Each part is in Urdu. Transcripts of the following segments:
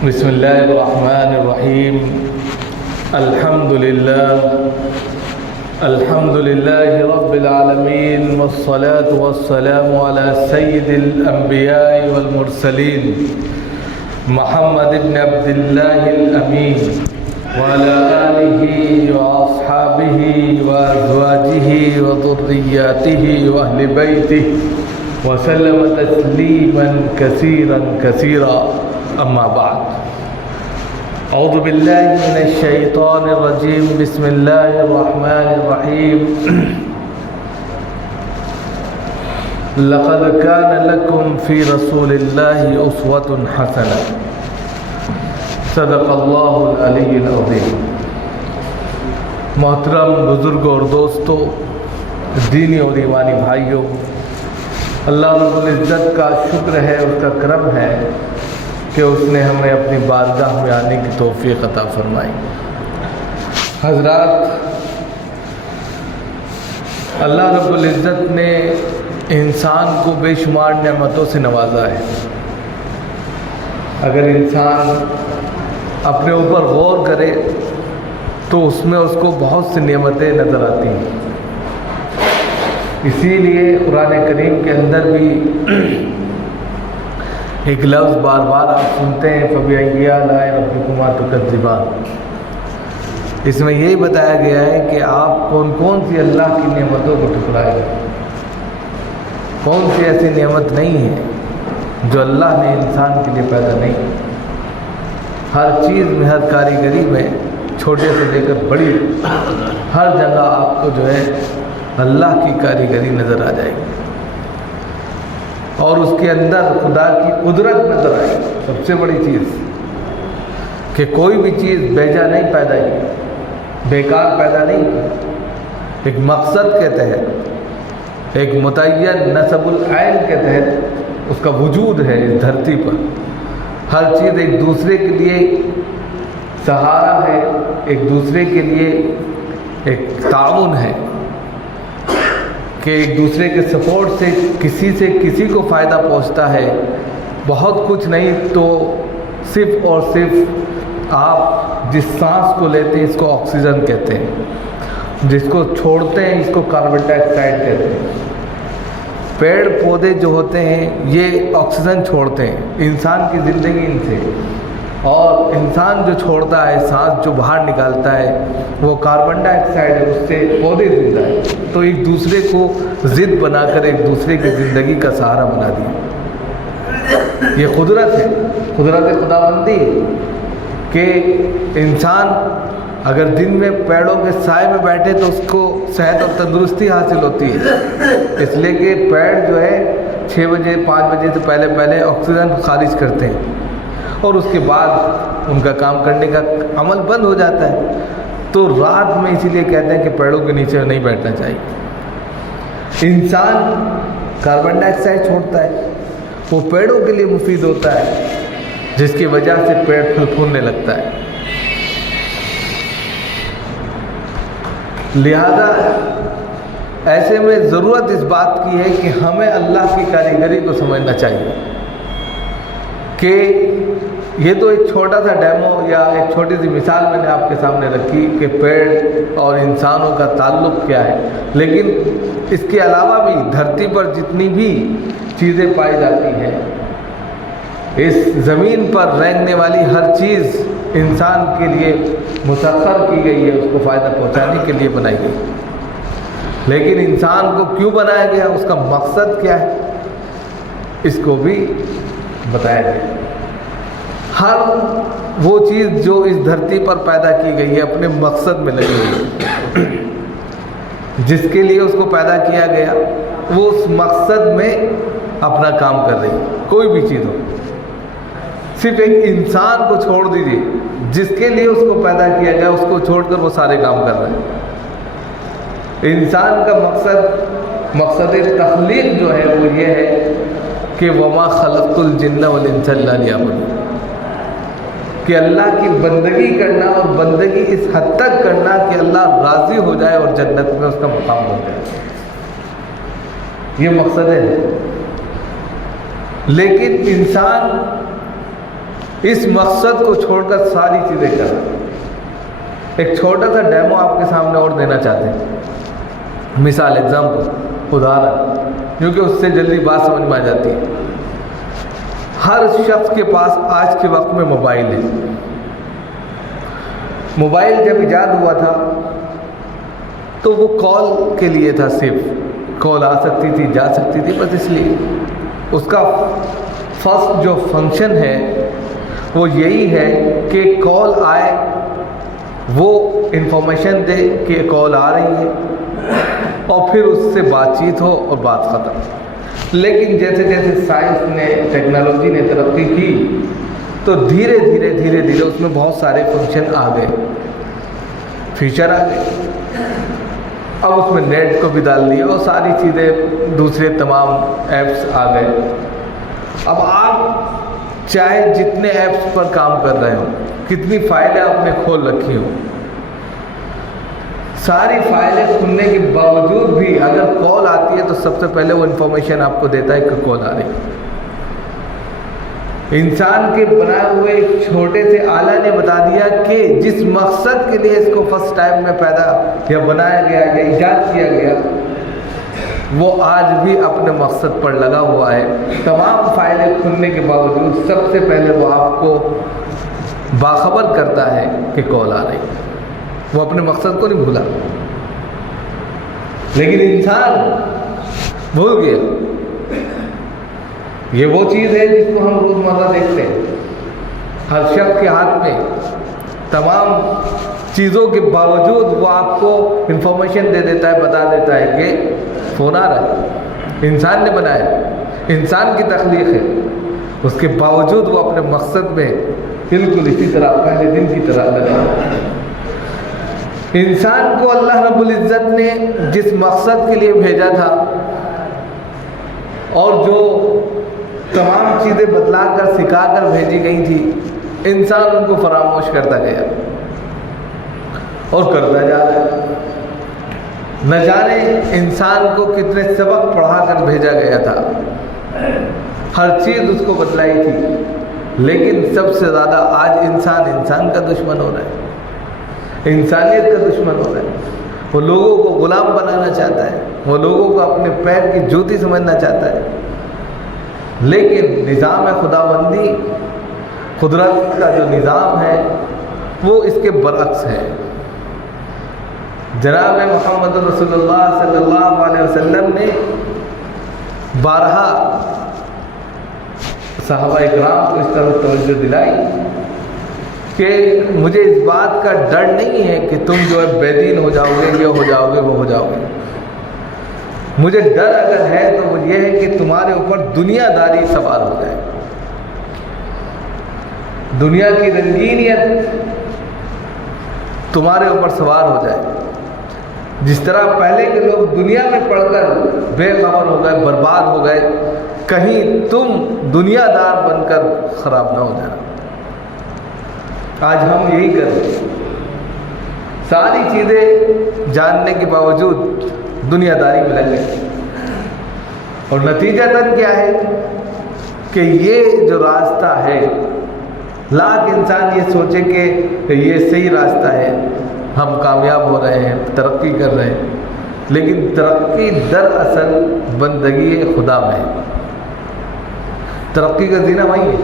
بسم الله الرحمن الرحيم. الحمد لله رب العالمين، والصلاة والسلام على سيد الأنبياء والمرسلين محمد بن عبد الله الأمين وعلى آله وأصحابه وأزواجه وذرياته وأهل بيته وسلم تسليما كثيرا أما بعد. أعوذ بالله من الشيطان الرجيم. بسم الله الرحمن الرحيم. لقد كان لكم في رسول الله أسوة حسنة. صدق الله العلی العظیم. محترم بزرگوں اور دوستوں، دینی اور ایمانی بھائیوں، اللہ رب العزت کا شکر ہے، اس کا کرم ہے کہ اس نے ہمیں اپنی بارگاہ میں آنے کی توفیق عطا فرمائی. حضرات، اللہ رب العزت نے انسان کو بے شمار نعمتوں سے نوازا ہے. اگر انسان اپنے اوپر غور کرے تو اس میں اس کو بہت سی نعمتیں نظر آتی ہیں. اسی لیے قرآن کریم کے اندر بھی ایک لفظ بار بار آپ سنتے ہیں، فَبِأَيِّ آلَاءِ رَبِّكُمَا تُكَذِّبَانِ. اس میں یہی بتایا گیا ہے کہ آپ کون کون سی اللہ کی نعمتوں کو ٹھکرائے گا. کون سی ایسی نعمت نہیں ہے جو اللہ نے انسان کے لیے پیدا نہیں. ہر چیز میں، ہر کاریگری میں، چھوٹے سے لے کر بڑی، ہر جگہ آپ کو جو ہے اللہ کی کاریگری نظر آ جائے گی، اور اس کے اندر خدا کی قدرت نظر آئے گی. سب سے بڑی چیز کہ کوئی بھی چیز بیجا نہیں پیدا کی، بیکار پیدا نہیں کی. ایک مقصد کے تحت، ایک متعین نصب العین کے تحت اس کا وجود ہے اس دھرتی پر. ہر چیز ایک دوسرے کے لیے سہارا ہے، ایک دوسرے کے لیے ایک تعاون ہے کہ ایک دوسرے کے سپورٹ سے کسی کو فائدہ پہنچتا ہے. بہت کچھ نہیں تو صرف اور صرف آپ جس سانس کو لیتے ہیں اس کو آکسیجن کہتے ہیں، جس کو چھوڑتے ہیں اس کو کاربن ڈائی آکسائڈ کہتے ہیں. پیڑ پودے جو ہوتے ہیں یہ آکسیجن چھوڑتے ہیں، انسان کی زندگی ان سے، اور انسان جو چھوڑتا ہے سانس جو باہر نکالتا ہے وہ کاربن ڈائی آکسائڈ ہے، اس سے پودے زندہ ہے. تو ایک دوسرے کو ضد بنا کر ایک دوسرے کی زندگی کا سہارا بنا دیا. یہ قدرت ہے، قدرت خداوندی ہے کہ انسان اگر دن میں پیڑوں کے سائے میں بیٹھے تو اس کو صحت اور تندرستی حاصل ہوتی ہے. اس لیے کہ پیڑ جو ہے 6 بجے 5 بجے سے پہلے آکسیجن خارج کرتے ہیں، اور اس کے بعد ان کا کام کرنے کا عمل بند ہو جاتا ہے. تو رات میں اسی لیے کہتے ہیں کہ پیڑوں کے نیچے نہیں بیٹھنا چاہیے. انسان کاربن ڈائی آکسائڈ چھوڑتا ہے، وہ پیڑوں کے لیے مفید ہوتا ہے، جس کی وجہ سے پیڑ پھل پھولنے لگتا ہے. لہذا ایسے میں ضرورت اس بات کی ہے کہ ہمیں اللہ کی کاریگری کو سمجھنا چاہیے کہ یہ تو ایک چھوٹا سا ڈیمو یا ایک چھوٹی سی مثال میں نے آپ کے سامنے رکھی کہ پیڑ اور انسانوں کا تعلق کیا ہے، لیکن اس کے علاوہ بھی دھرتی پر جتنی بھی چیزیں پائی جاتی ہیں، اس زمین پر رینگنے والی ہر چیز انسان کے لیے مسخر کی گئی ہے، اس کو فائدہ پہنچانے کے لیے بنائی گئی. لیکن انسان کو کیوں بنایا گیا، اس کا مقصد کیا ہے، اس کو بھی بتایا گیا. ہر وہ چیز جو اس دھرتی پر پیدا کی گئی ہے اپنے مقصد میں لگی ہوئی ہے. جس کے لیے اس کو پیدا کیا گیا وہ اس مقصد میں اپنا کام کر رہی ہے. کوئی بھی چیز ہو، صرف ایک انسان کو چھوڑ دیجیے، جس کے لیے اس کو پیدا کیا گیا اس کو چھوڑ کر وہ سارے کام کر رہے ہیں. انسان کا مقصد تخلیق جو ہے وہ یہ ہے کہ وَمَا خَلَقْتُ الْجِنَّ وَالْإِنسَ إِلَّا لِيَعْبُدُونِ، کہ اللہ کی بندگی کرنا، اور بندگی اس حد تک کرنا کہ اللہ راضی ہو جائے اور جنت میں اس کا مقام ہو جائے. یہ مقصد ہے. لیکن انسان اس مقصد کو چھوڑ کر ساری چیزیں کر رہے ہیں۔ ایک چھوٹا سا ڈیمو آپ کے سامنے اور دینا چاہتے ہیں، مثال، ایگزامپل، ادھارن، کیونکہ اس سے جلدی بات سمجھ میں آ جاتی ہے۔ ہر شخص کے پاس آج کے وقت میں موبائل ہے۔ موبائل جب ایجاد ہوا تھا تو وہ کال کے لیے تھا، صرف کال آ سکتی تھی، جا سکتی تھی، بس اس لیے اس کا فرسٹ جو فنکشن ہے وہ یہی ہے کہ کال آئے، وہ انفارمیشن دے کہ کال آ رہی ہے، اور پھر اس سے بات چیت ہو اور بات ختم۔ لیکن جیسے جیسے سائنس نے، ٹیکنالوجی نے ترقی کی تو دھیرے دھیرے اس میں بہت سارے فنکشن آ گئے، فیچر آ گئے۔ اب اس میں نیٹ کو بھی ڈال دیا اور ساری چیزیں، دوسرے تمام ایپس آ گئے۔ اب آپ چاہے جتنے ایپس پر کام کر رہے ہو، کتنی فائلیں آپ نے کھول رکھی ہو، ساری فائلیں کھلنے کے باوجود بھی اگر کال آتی ہے تو سب سے پہلے وہ انفارمیشن آپ کو دیتا ہے کہ کال آ رہی ہے۔ انسان کے بنائے ہوئے ایک چھوٹے سے آلہ نے بتا دیا کہ جس مقصد کے لیے اس کو فرسٹ ٹائم میں پیدا یا بنایا گیا یا ایجاد کیا گیا، وہ آج بھی اپنے مقصد پر لگا ہوا ہے۔ تمام فائلیں کھلنے کے باوجود سب سے پہلے وہ آپ کو باخبر کرتا ہے کہ کال آ رہی ہے۔ وہ اپنے مقصد کو نہیں بھولا، لیکن انسان بھول گیا۔ یہ وہ چیز ہے جس کو ہم روزمرہ دیکھتے ہیں، ہر شخص کے ہاتھ میں تمام چیزوں کے باوجود وہ آپ کو انفارمیشن دے دیتا ہے، بتا دیتا ہے کہ فون آ رہا ہے۔ انسان نے بنایا، انسان کی تخلیق ہے، اس کے باوجود وہ اپنے مقصد میں بالکل اسی طرح پہلے دن کی طرح لگا۔ انسان کو اللہ رب العزت نے جس مقصد کے لیے بھیجا تھا اور جو تمام چیزیں بتلا کر، سکھا کر بھیجی گئی تھی، انسان ان کو فراموش کرتا گیا اور کرتا جا رہا ہے۔ نہ جانے انسان کو کتنے سبق پڑھا کر بھیجا گیا تھا، ہر چیز اس کو بتلائی تھی، لیکن سب سے زیادہ آج انسان کا دشمن ہو رہا ہے، انسانیت کا دشمن ہو رہا ہے۔ وہ لوگوں کو غلام بنانا چاہتا ہے، وہ لوگوں کو اپنے پیر کی جوتی سمجھنا چاہتا ہے، لیکن نظام خداوندی، قدرت کا جو نظام ہے وہ اس کے برعکس ہے۔ جناب محمد رسول اللہ صلی اللہ علیہ وسلم نے بارہا صحابہ اکرام کو اس طرح توجہ دلائی کہ مجھے اس بات کا ڈر نہیں ہے کہ تم جو ہے بے دین ہو جاؤ گے، یہ ہو جاؤ گے، وہ ہو جاؤ گے۔ مجھے ڈر اگر ہے تو وہ یہ ہے کہ تمہارے اوپر دنیا داری سوار ہو جائے، دنیا کی رنگینیت تمہارے اوپر سوار ہو جائے۔ جس طرح پہلے کے لوگ دنیا میں پڑھ کر بے خبر ہو گئے، برباد ہو گئے، کہیں تم دنیا دار بن کر خراب نہ ہو جانا۔ آج ہم یہی کر رہے ہیں، ساری چیزیں جاننے کے باوجود دنیا داری میں لگ گئے، اور نتیجتاً کیا ہے کہ یہ جو راستہ ہے، لاکھ انسان یہ سوچے کہ یہ صحیح راستہ ہے، ہم کامیاب ہو رہے ہیں، ترقی کر رہے ہیں، لیکن ترقی دراصل بندگی خدا میں ہے۔ ترقی کا زینہ وہی ہے۔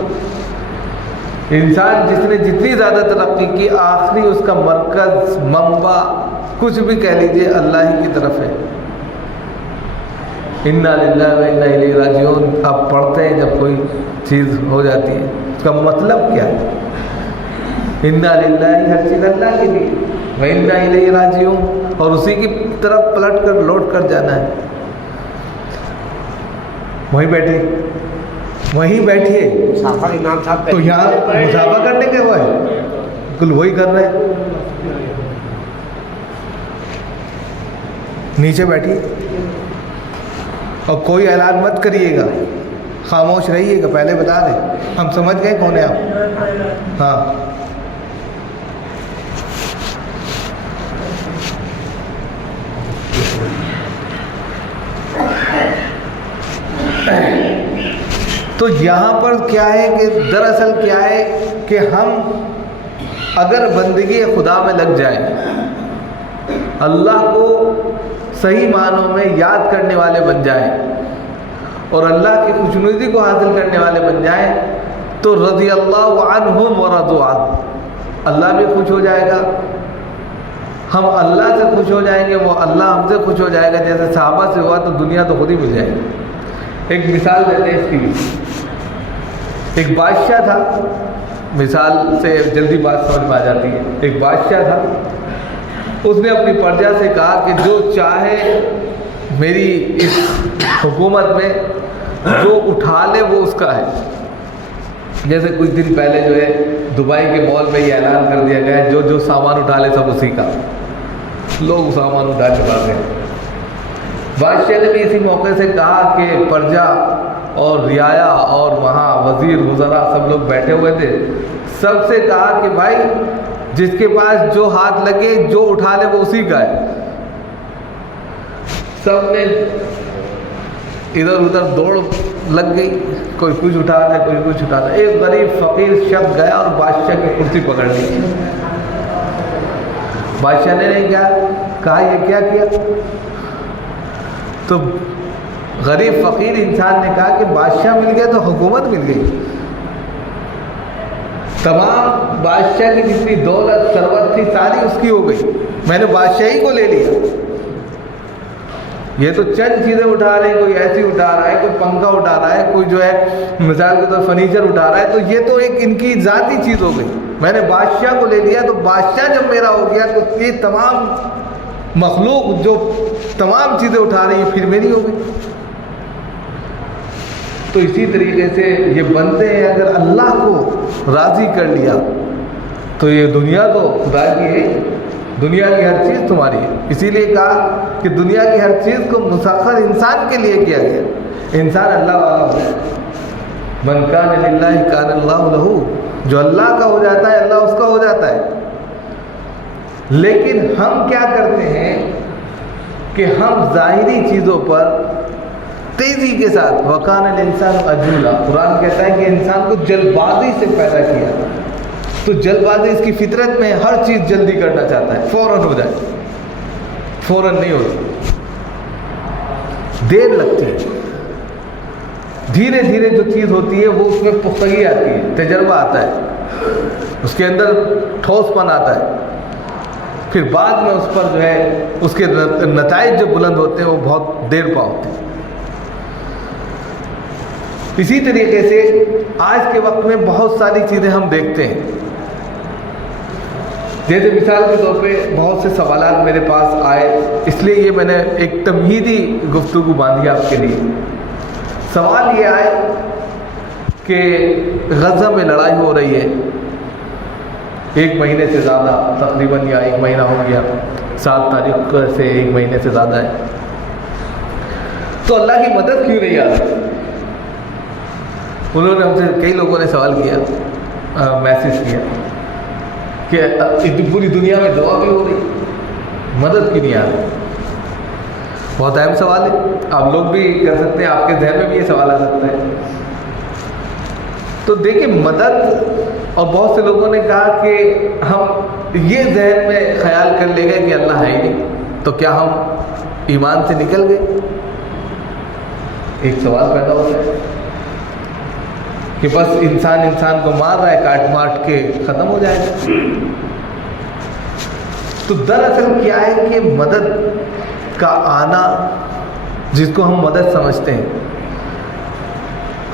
انسان جس نے جتنی زیادہ ترقی کی، آخری اس کا مرکز، منبع، کچھ بھی کہہ لیجیے، اللہ ہی کی طرف ہے۔ انا للہ و انا الیہ راجعون آپ پڑھتے ہیں جب کوئی چیز ہو جاتی ہے، اس کا مطلب کیا ہے؟ انا للہ، ہر چیز اللہ کے لیے، و انا الیہ راجعون، اور اسی کی طرف پلٹ کر لوٹ کر جانا ہے۔ وہیں بیٹھے، وہیں بیٹھیے، امام صاحب تو یہاں مسافہ کرنے کے ہوئے بالکل وہی کر رہے ہیں۔ نیچے بیٹھیے اور کوئی اعلان مت کریے گا، خاموش رہیے گا، پہلے بتا رہے ہم سمجھ گئے کون ہے آپ۔ ہاں، تو یہاں پر کیا ہے کہ دراصل کیا ہے کہ ہم اگر بندگی خدا میں لگ جائیں، اللہ کو صحیح معنوں میں یاد کرنے والے بن جائیں اور اللہ کی خوشنودی کو حاصل کرنے والے بن جائیں، تو رضی اللہ عنہم ورضوا عنہ، اللہ بھی خوش ہو جائے گا، ہم اللہ سے خوش ہو جائیں گے، وہ اللہ ہم سے خوش ہو جائے گا، جیسے صحابہ سے ہوا تو دنیا تو خود ہی مل جائے گی۔ ایک مثال دیتے ہیں اس کی بھی۔ ایک بادشاہ تھا، مثال سے جلدی بات سمجھ میں آ جاتی ہے۔ ایک بادشاہ تھا، اس نے اپنی پرجا سے کہا کہ جو چاہے میری اس حکومت میں جو اٹھا لے وہ اس کا ہے۔ جیسے کچھ دن پہلے جو ہے دبئی کے مال میں یہ اعلان کر دیا گیا ہے جو جو سامان اٹھا لے سب اسی کا، لوگ سامان اٹھا کے بھاگ گئے۔ بادشاہ نے بھی اسی موقع سے کہا کہ پرجا اور رعایا اور وہاں وزیر وزراء سب لوگ بیٹھے ہوئے تھے، سب سے کہا کہ بھائی جس کے پاس جو ہاتھ لگے جو اٹھا لے وہ اسی کا ہے۔ سب نے ادھر ادھر دوڑ لگ گئی، کوئی کچھ اٹھا رہا ہے کوئی کچھ اٹھا رہا ہے۔ ایک غریب فقیر شخص گیا اور بادشاہ کی کرسی پکڑ لی۔ بادشاہ نے نہیں کہا یہ کیا کیا؟ تو غریب فقیر انسان نے کہا کہ بادشاہ مل گیا تو حکومت مل گئی، تمام بادشاہ کی جتنی دولت ثروت تھی ساری اس کی ہو گئی، میں نے بادشاہی کو لے لیا۔ یہ تو چند چیزیں اٹھا رہے ہیں، کوئی ایسی اٹھا رہا ہے، کوئی پنکھا اٹھا رہا ہے، کوئی جو ہے مثال کے طور فرنیچر اٹھا رہا ہے، تو یہ تو ایک ان کی ذاتی چیز ہو گئی، میں نے بادشاہ کو لے لیا، تو بادشاہ جب میرا ہو گیا تو یہ تمام مخلوق جو تمام چیزیں اٹھا رہی ہیں پھر میری ہو گئی۔ تو اسی طریقے سے یہ بندے ہیں اگر اللہ کو راضی کر لیا تو یہ دنیا تو خدا کی ہے، دنیا کی ہر چیز تمہاری ہے۔ اسی لیے کہا کہ دنیا کی ہر چیز کو مسخر انسان کے لیے کیا گیا، انسان اللہ والا ہو۔ من کان للہ کان اللہ لہ، جو اللہ کا ہو جاتا ہے اللہ اس کا ہو جاتا ہے۔ لیکن ہم کیا کرتے ہیں کہ ہم ظاہری چیزوں پر تیزی کے ساتھ وَكَانَ الْإِنسَانُ عَجُولًا، قرآن کہتا ہے کہ انسان کو جلد بازی سے پیدا کیا، تو جلد بازی اس کی فطرت میں، ہر چیز جلدی کرنا چاہتا ہے، فوراً ہو جائے، فوراً نہیں ہوتی، دیر لگتی ہے۔ دھیرے دھیرے جو چیز ہوتی ہے وہ اس میں پختگی آتی ہے، تجربہ آتا ہے، اس کے اندر ٹھوس پن آتا ہے، پھر بعد میں اس پر جو ہے اس کے نتائج جو بلند ہوتے ہیں وہ بہت دیر پا ہوتے ہیں۔ اسی طریقے سے آج کے وقت میں بہت ساری چیزیں ہم دیکھتے ہیں، جیسے مثال کے طور پہ بہت سے سوالات میرے پاس آئے، اس لیے یہ میں نے ایک تمہیدی گفتگو باندھی آپ کے لیے۔ سوال یہ آئے کہ غزہ میں لڑائی ہو رہی ہے، 1 مہینے سے زیادہ تقریباً، یا 1 مہینہ ہو گیا، 7 تاریخ سے 1 مہینے سے زیادہ ہے، تو اللہ کی مدد کیوں نہیں آ رہی؟ انہوں نے ہم سے کئی لوگوں نے سوال کیا، میسیج کیا کہ پوری دنیا میں دعا بھی ہو رہی، مدد کیوں نہیں آ رہی؟ بہت اہم سوال ہے، آپ لوگ بھی کر سکتے ہیں، آپ کے ذہن میں بھی یہ سوال آ سکتا ہے۔ تو دیکھیں مدد، اور بہت سے لوگوں نے کہا کہ ہم یہ ذہن میں خیال کر لے گئے کہ اللہ ہے ہی نہیں، تو کیا ہم ایمان سے نکل گئے؟ ایک سوال پیدا ہوتا ہے کہ بس انسان کو مار رہا ہے، کاٹ ماٹ کے ختم ہو جائے گا۔ تو دراصل کیا ہے کہ مدد کا آنا، جس کو ہم مدد سمجھتے ہیں،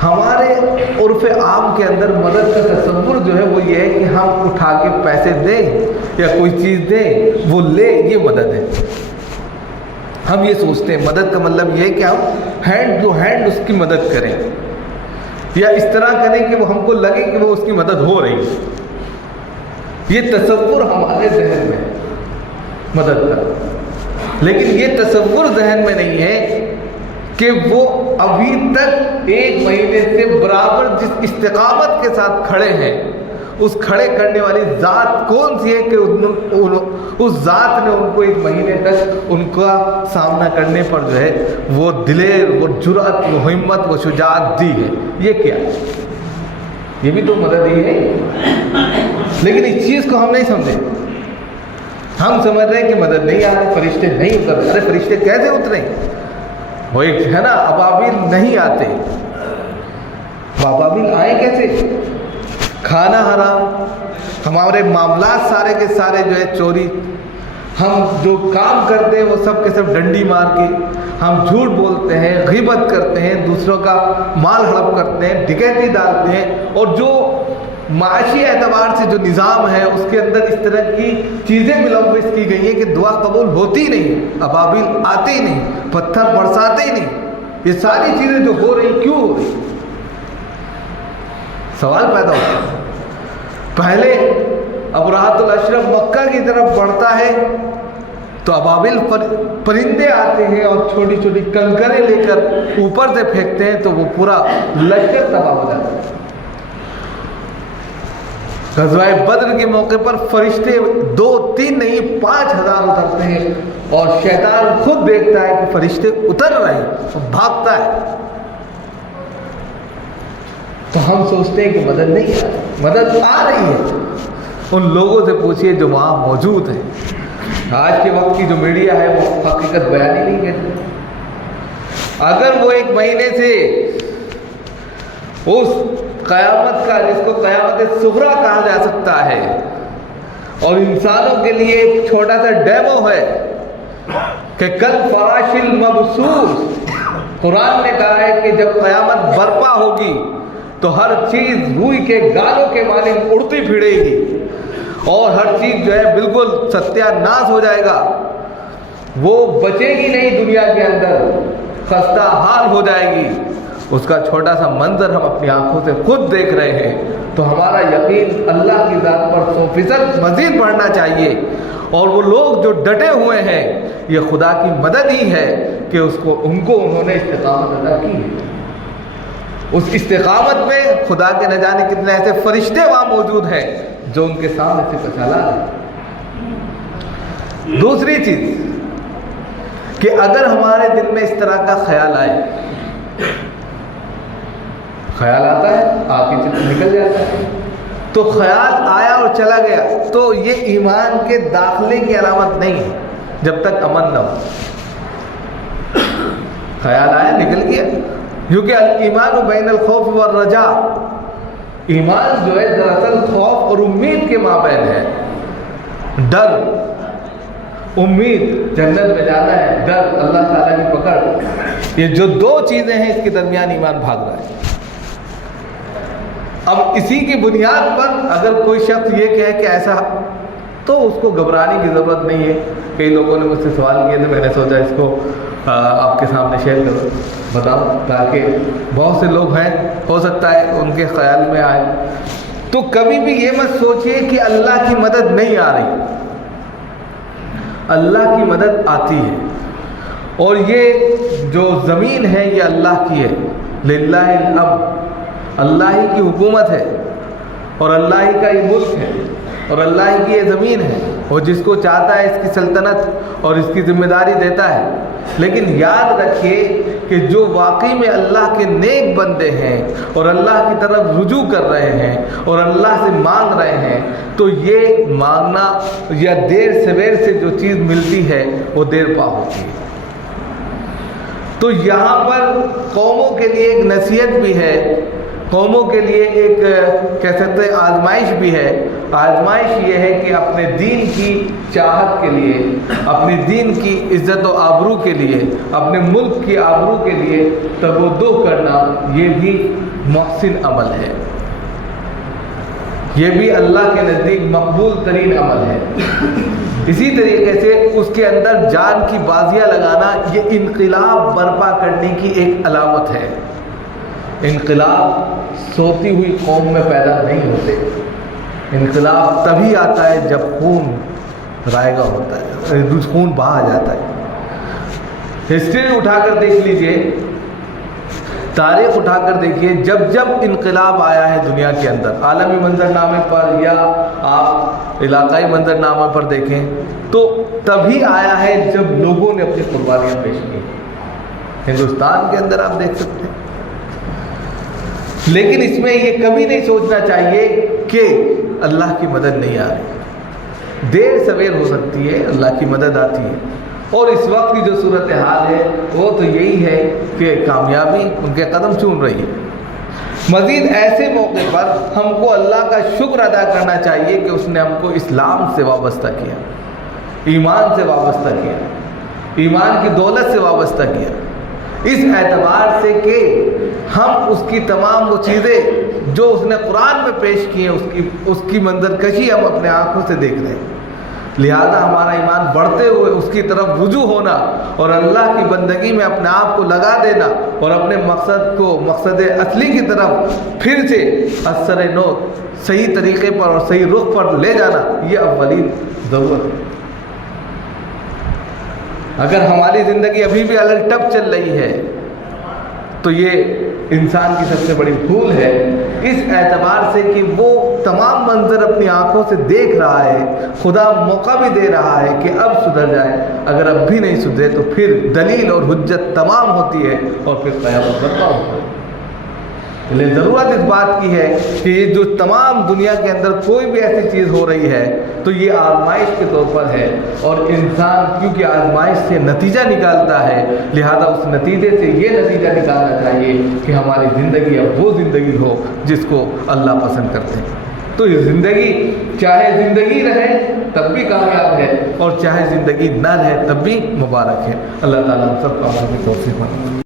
ہمارے عرف عام کے اندر مدد کا تصور جو ہے وہ یہ ہے کہ ہم اٹھا کے پیسے دیں یا کوئی چیز دیں وہ لے، یہ مدد ہے۔ ہم یہ سوچتے ہیں مدد کا مطلب یہ ہے کہ ہم ہینڈ ٹو ہینڈ اس کی مدد کریں، یا اس طرح کریں کہ وہ ہم کو لگے کہ وہ اس کی مدد ہو رہی ہے۔ یہ تصور ہمارے ذہن میں مدد کا، لیکن یہ تصور ذہن میں نہیں ہے کہ وہ ابھی تک 1 مہینے سے برابر جس استقامت کے ساتھ کھڑے ہیں اس کھڑے کرنے والی ذات کون سی ہے کہ اس ذات نے ان کو 1 مہینے تک ان کا سامنا کرنے پر جو ہے وہ دلیر، وہ جرأت، وہ ہمت، وہ شجاعت دی ہے. یہ کیا ہے؟ یہ بھی تو مدد ہی ہے. لیکن اس چیز کو ہم نہیں سمجھے. ہم سمجھ رہے ہیں کہ مدد نہیں آ رہی، فرشتے نہیں اتر رہے. ارے فرشتے کیسے اتریں؟ وہ ایک ہے نا، ابابیل نہیں آتے. ابابیل آئے کیسے؟ کھانا حرام، ہمارے معاملات سارے کے سارے جو ہے چوری، ہم جو کام کرتے ہیں وہ سب کے سب ڈنڈی مار کے، ہم جھوٹ بولتے ہیں، غیبت کرتے ہیں، دوسروں کا مال ہڑپ کرتے ہیں، ڈکیتی ڈالتے ہیں، اور جو معاشی اعتبار سے جو نظام ہے اس کے اندر اس طرح کی چیزیں ملوث کی گئی ہیں کہ دعا قبول ہوتی نہیں، ابابیل آتے ہی نہیں، پتھر برساتے ہی نہیں. یہ ساری چیزیں جو ہو رہی کیوں ہو رہی؟ سوال پیدا ہوتا ہے. پہلے ابرہۃ الاشرف مکہ کی طرف بڑھتا ہے تو ابابیل پرندے آتے ہیں اور چھوٹی چھوٹی کنکریں لے کر اوپر سے پھینکتے ہیں تو وہ پورا لشکر تباہ ہو جاتا ہے. غزوہ بدر کے موقع پر فرشتے 2 3 نہیں 5000 اترتے ہیں اور شیطان خود دیکھتا ہے کہ فرشتے اتر رہے ہیں اور بھاگتا ہے. تو ہم سوچتے ہیں کہ مدد نہیں آ رہی. مدد آ رہی ہے. ان لوگوں سے پوچھئے جو وہاں موجود ہیں. آج کے وقت کی جو میڈیا ہے وہ حقیقت بیان ہی نہیں کرتی. اگر وہ 1 مہینے سے اس قیامت کا، جس کو قیامت صغریٰ کہا جا سکتا ہے، اور انسانوں کے لیے ایک چھوٹا سا ڈیمو ہے کہ کل فراش المبثوث، قرآن نے کہا ہے کہ جب قیامت برپا ہوگی تو ہر چیز روئی کے گالوں کے مانند اڑتی پھرے گی اور ہر چیز جو ہے بالکل ستیہ ناش ہو جائے گا. وہ بچے گی نہیں دنیا کے اندر، خستہ حال ہو جائے گی. اس کا چھوٹا سا منظر ہم اپنی آنکھوں سے خود دیکھ رہے ہیں. تو ہمارا یقین اللہ کی ذات پر 100% مزید بڑھنا چاہیے. اور وہ لوگ جو ڈٹے ہوئے ہیں یہ خدا کی مدد ہی ہے کہ ان کو انہوں نے استقامت عطا کی ہے. اس استقامت میں خدا کے نہ جانے کتنے ایسے فرشتے وہاں موجود ہیں جو ان کے سامنے سے پچھالا ہے. دوسری چیز کہ اگر ہمارے دل میں اس طرح کا خیال آئے، خیال آتا ہے آپ کی چیز نکل جاتا ہے، تو خیال آیا اور چلا گیا تو یہ ایمان کے داخلے کی علامت نہیں ہے جب تک امن نہ ہو. خیال آیا نکل گیا، کیونکہ ایمان بین الخوف والرجاء، ایمان جو ہے دراصل خوف اور امید کے مابین ہے. ڈر، امید، جنت میں جانا ہے، ڈر اللہ تعالیٰ کی پکڑ، یہ جو 2 چیزیں ہیں اس کے درمیان ایمان بھاگ رہا ہے. اب اسی کی بنیاد پر اگر کوئی شخص یہ کہے کہ ایسا، تو اس کو گھبرانے کی ضرورت نہیں ہے. کئی لوگوں نے مجھ سے سوال کیے تھے، میں نے سوچا اس کو آپ کے سامنے شیئر کروں، بتاؤں، تاکہ بہت سے لوگ ہیں ہو سکتا ہے ان کے خیال میں آئے. تو کبھی بھی یہ مت سوچئے کہ اللہ کی مدد نہیں آ رہی. اللہ کی مدد آتی ہے، اور یہ جو زمین ہے یہ اللہ کی ہے. للہ الامر، اللہ ہی کی حکومت ہے اور اللہ ہی کا یہ ملک ہے اور اللہ ہی کی یہ زمین ہے. وہ جس کو چاہتا ہے اس کی سلطنت اور اس کی ذمہ داری دیتا ہے. لیکن یاد رکھیے کہ جو واقعی میں اللہ کے نیک بندے ہیں اور اللہ کی طرف رجوع کر رہے ہیں اور اللہ سے مانگ رہے ہیں، تو یہ مانگنا یا دیر سویر سے جو چیز ملتی ہے وہ دیر پا ہوتی ہے. تو یہاں پر قوموں کے لیے ایک نصیحت بھی ہے، قوموں کے لیے ایک کہہ سکتے ہیں آزمائش بھی ہے. آزمائش یہ ہے کہ اپنے دین کی چاہت کے لیے، اپنے دین کی عزت و آبرو کے لیے، اپنے ملک کی آبرو کے لیے تبدو کرنا، یہ بھی محسن عمل ہے، یہ بھی اللہ کے نزدیک مقبول ترین عمل ہے. اسی طریقے سے اس کے اندر جان کی بازیاں لگانا یہ انقلاب برپا کرنے کی ایک علامت ہے. انقلاب سوتی ہوئی قوم میں پیدا نہیں ہوتے. انقلاب تبھی آتا ہے جب خون رائگاں ہوتا ہے، خون بہا جاتا ہے. ہسٹری اٹھا کر دیکھ لیجئے تاریخ اٹھا کر دیکھیے، جب جب انقلاب آیا ہے دنیا کے اندر، عالمی منظرنامے پر یا آپ علاقائی منظرنامے پر دیکھیں تو تبھی آیا ہے جب لوگوں نے اپنی قربانیاں پیش کی۔ ہندوستان کے اندر آپ دیکھ سکتے ہیں، لیکن اس میں یہ کبھی نہیں سوچنا چاہیے کہ اللہ کی مدد نہیں آ رہی۔ دیر سویر ہو سکتی ہے، اللہ کی مدد آتی ہے، اور اس وقت کی جو صورتحال ہے وہ تو یہی ہے کہ کامیابی ان کے قدم چوم رہی ہے۔ مزید ایسے موقع پر ہم کو اللہ کا شکر ادا کرنا چاہیے کہ اس نے ہم کو اسلام سے وابستہ کیا، ایمان سے وابستہ کیا، ایمان کی دولت سے وابستہ کیا، اس اعتبار سے کہ ہم اس کی تمام وہ چیزیں جو اس نے قرآن میں پیش کی ہیں اس کی منظر کشی ہم اپنے آنکھوں سے دیکھ رہے ہیں۔ لہذا ہمارا ایمان بڑھتے ہوئے اس کی طرف رجوع ہونا اور اللہ کی بندگی میں اپنے آپ کو لگا دینا اور اپنے مقصد اصلی کی طرف پھر سے اثر نو صحیح طریقے پر اور صحیح رخ پر لے جانا، یہ اولین ضرورت ہے۔ اگر ہماری زندگی ابھی بھی الگ ٹپ چل رہی ہے تو یہ انسان کی سب سے بڑی بھول ہے، اس اعتبار سے کہ وہ تمام منظر اپنی آنکھوں سے دیکھ رہا ہے، خدا موقع بھی دے رہا ہے کہ اب سدھر جائے، اگر اب بھی نہیں سدھرے تو پھر دلیل اور حجت تمام ہوتی ہے اور پھر قیامت برپا ہوتا ہے۔ لیکن ضرورت اس بات کی ہے کہ یہ جو تمام دنیا کے اندر کوئی بھی ایسی چیز ہو رہی ہے تو یہ آزمائش کے طور پر ہے، اور انسان کیونکہ آزمائش سے نتیجہ نکالتا ہے، لہذا اس نتیجے سے یہ نتیجہ نکالنا چاہیے کہ ہماری زندگی اب وہ زندگی ہو جس کو اللہ پسند کرتے ہیں۔ تو یہ زندگی چاہے زندگی رہے تب بھی کامیاب ہے، اور چاہے زندگی نہ رہے تب بھی مبارک ہے۔ اللہ تعالیٰ ہم سب کو عمل کی توفیق دے۔